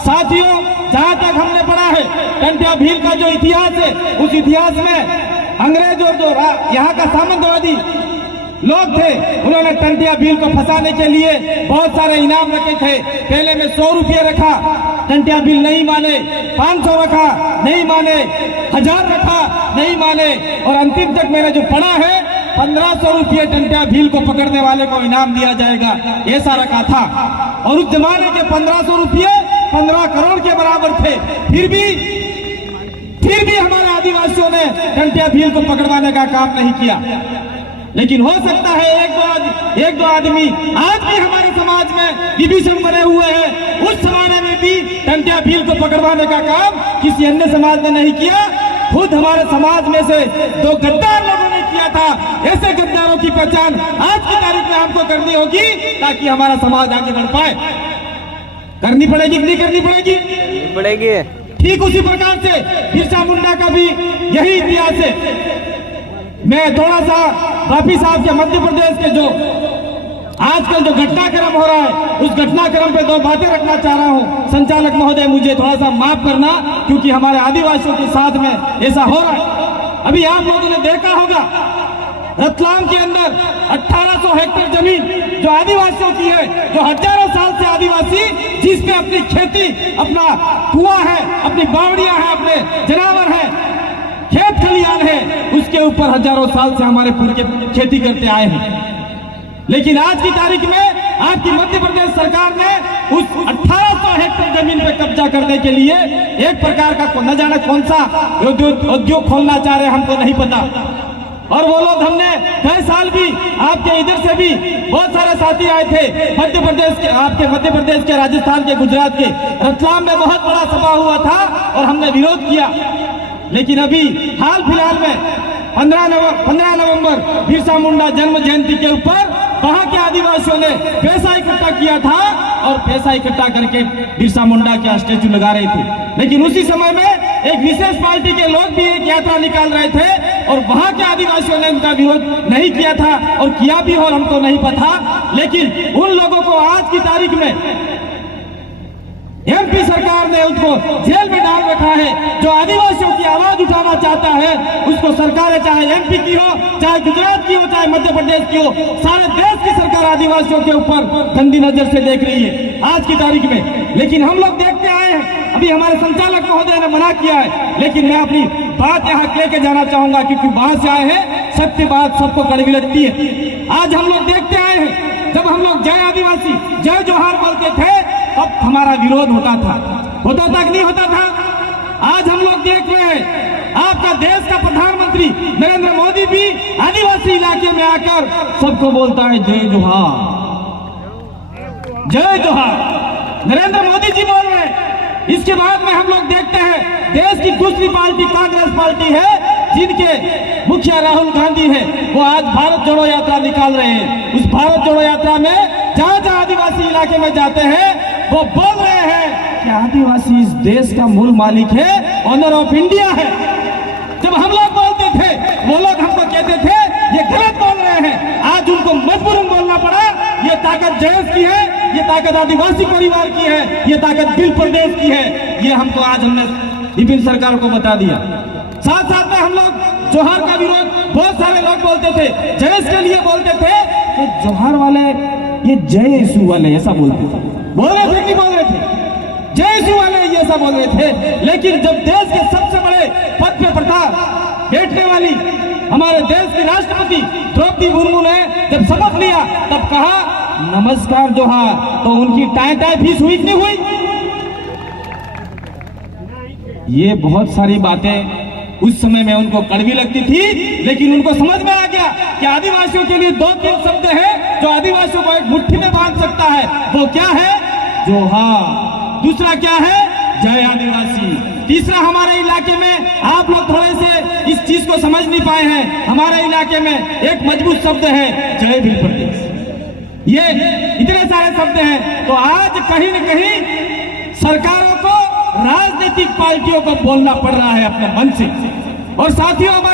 साथियों, जहां तक हमने पढ़ा है टंट्या भील का जो इतिहास है, उस इतिहास में अंग्रेज और जो यहाँ का सामंतवादी लोग थे, उन्होंने टंट्या भील को फंसाने के लिए बहुत सारे इनाम रखे थे। पहले में 100 रुपये रखा, टंट्या भील नहीं माने। 500 रखा, नहीं माने। 1000 रखा, नहीं माने। और अंतिम तक मैंने जो पढ़ा है 1500 रुपये टंट्या भील को पकड़ने वाले को इनाम दिया जाएगा, ऐसा रखा था। और उस जमाने के 1500 रुपये 15 करोड़ के बराबर थे। फिर भी हमारे आदिवासियों ने टंट्या भील को पकड़वाने का काम नहीं किया। लेकिन हो सकता है एक दो आदमी आज भी हमारे समाज में विभीषण बने हुए हैं। उस जमाने में भी टंट्या भील को पकड़वाने का काम किसी अन्य समाज ने नहीं किया, खुद हमारे समाज में से 2 गद्दार लोगों ने किया था। ऐसे गद्दारों की पहचान आज की तारीख में हमको करनी होगी, ताकि हमारा समाज आगे बढ़ पाए। करनी पड़ेगी कि नहीं करनी पड़ेगी? पड़ेगी। ठीक उसी प्रकार से बिरसा मुंडा का भी यही इतिहास है। मैं थोड़ा सा वापी साहब के मध्य प्रदेश के जो आजकल जो घटनाक्रम हो रहा है, उस घटनाक्रम पे 2 बातें रखना चाह रहा हूं। संचालक महोदय, मुझे थोड़ा सा माफ करना, क्योंकि हमारे आदिवासियों के साथ में ऐसा हो रहा है। अभी आप लोगों ने देखा होगा रतलाम के अंदर 1800 हेक्टेयर जमीन जो आदिवासियों की है, जो हजारों साल से आदिवासी जिसमें अपनी खेती, अपना कुआं है, अपनी बावड़ियां हैं, अपने जानवर हैं, खेत खलियान है, उसके ऊपर हजारों साल से हमारे पूर्वज खेती करते आए हैं। लेकिन आज की तारीख में आपकी मध्य प्रदेश सरकार ने उस 1800 हेक्टेयर जमीन पे कब्जा करने के लिए एक प्रकार का न जाने कौन सा उद्योग खोलना चाह रहे, हमको नहीं पता। और वो लोग, हमने कई साल भी आपके इधर से भी बहुत सारे साथी आए थे मध्य प्रदेश के, आपके मध्य प्रदेश के, राजस्थान के, गुजरात के। रतलाम में बहुत बड़ा सभा हुआ था और हमने विरोध किया। लेकिन अभी हाल फिलहाल में 15 नवंबर बिरसा मुंडा जन्म जयंती के ऊपर वहां के आदिवासियों ने पैसा इकट्ठा किया था और पैसा इकट्ठा करके बिरसा मुंडा के स्टैचू लगा रहे थे। लेकिन उसी समय में एक विशेष पार्टी के लोग भी एक यात्रा निकाल रहे थे और वहां के आदिवासियों ने उनका विरोध नहीं किया था, और किया भी हो हमको नहीं पता। लेकिन उन लोगों को आज की तारीख में एमपी सरकार ने उनको जेल में डाल रखा है। जो आदिवासियों की आवाज उठाना चाहता है, उसको सरकार, चाहे एमपी की हो, चाहे गुजरात की हो, चाहे मध्य प्रदेश की हो, सारे देश की सरकार आदिवासियों के ऊपर गंदी नजर से देख रही है आज की तारीख में। लेकिन हम लोग देखते आए हैं, अभी हमारे संचालक महोदय ने मना किया है, लेकिन मैं अपनी बात यहाँ लेके जाना चाहूंगा, क्योंकि बाहर से आए हैं, सत्य बात सबको कड़वी लगती है। आज हम लोग देखते आए हैं, जब हम लोग जय आदिवासी, जय जोहार बोलते थे, तब हमारा विरोध होता था कि नहीं होता था? आज हम लोग देख रहे हैं, आपका देश का प्रधानमंत्री नरेंद्र मोदी भी आदिवासी इलाके में आकर सबको बोलता है जय जोहार, जय जोहार। नरेंद्र मोदी जी बोल रहे हैं। इसके बाद में हम लोग देखते हैं देश की दूसरी पार्टी कांग्रेस पार्टी है, जिनके मुखिया राहुल गांधी है, वो आज भारत जोड़ो यात्रा निकाल रहे हैं। उस भारत जोड़ो यात्रा में जहां जहां आदिवासी इलाके में जाते हैं, वो बोल रहे हैं कि आदिवासी इस देश का मूल मालिक है, ऑनर ऑफ इंडिया है। जब हम लोग बोलते थे, वो लोग हमको कहते थे ये गलत बोल रहे हैं। आज उनको मजबूरन बोलना पड़ा, ये ताकत जयस की है, ये ताकत आदिवासी परिवार की है, ये ताकत बिल प्रदेश की है। ये हमको आज हमने विभिन्न सरकार को बता दिया। साथ साथ में हम लोग जोहार का विरोध, बहुत सारे लोग बोलते थे, जयस के लिए बोलते थे कि जोहार वाले ये जय यीशु वाले ऐसा बोलते थे, बोल रहे थे कि बोल रहे थे जय यीशु वाले ये ऐसा बोल रहे थे। लेकिन जब देश के सबसे बड़े पद पे बैठने वाली हमारे देश की राष्ट्रपति द्रौपदी मुर्मू ने जब शपथ लिया, तब कहा नमस्कार जोहार, तो उनकी टाई फीस हुई कि नहीं हुई? ये बहुत सारी बातें उस समय में उनको कड़वी लगती थी, लेकिन उनको समझ में आ गया कि आदिवासियों के लिए 2-3 शब्द है जो आदिवासियों को एक मुट्ठी में बांध सकता है। वो क्या है? जोहार। दूसरा क्या है? जय आदिवासी। तीसरा, हमारे इलाके में आप लोग थोड़े से इस चीज को समझ नहीं पाए हैं, हमारे इलाके में एक मजबूत शब्द है जय भील प्रदेश। ये इतने सारे शब्द हैं। तो आज कहीं न कहीं सरकारों को, राजनीतिक पार्टियों को बोलना पड़ रहा है अपने मन से। और साथियों, हमारे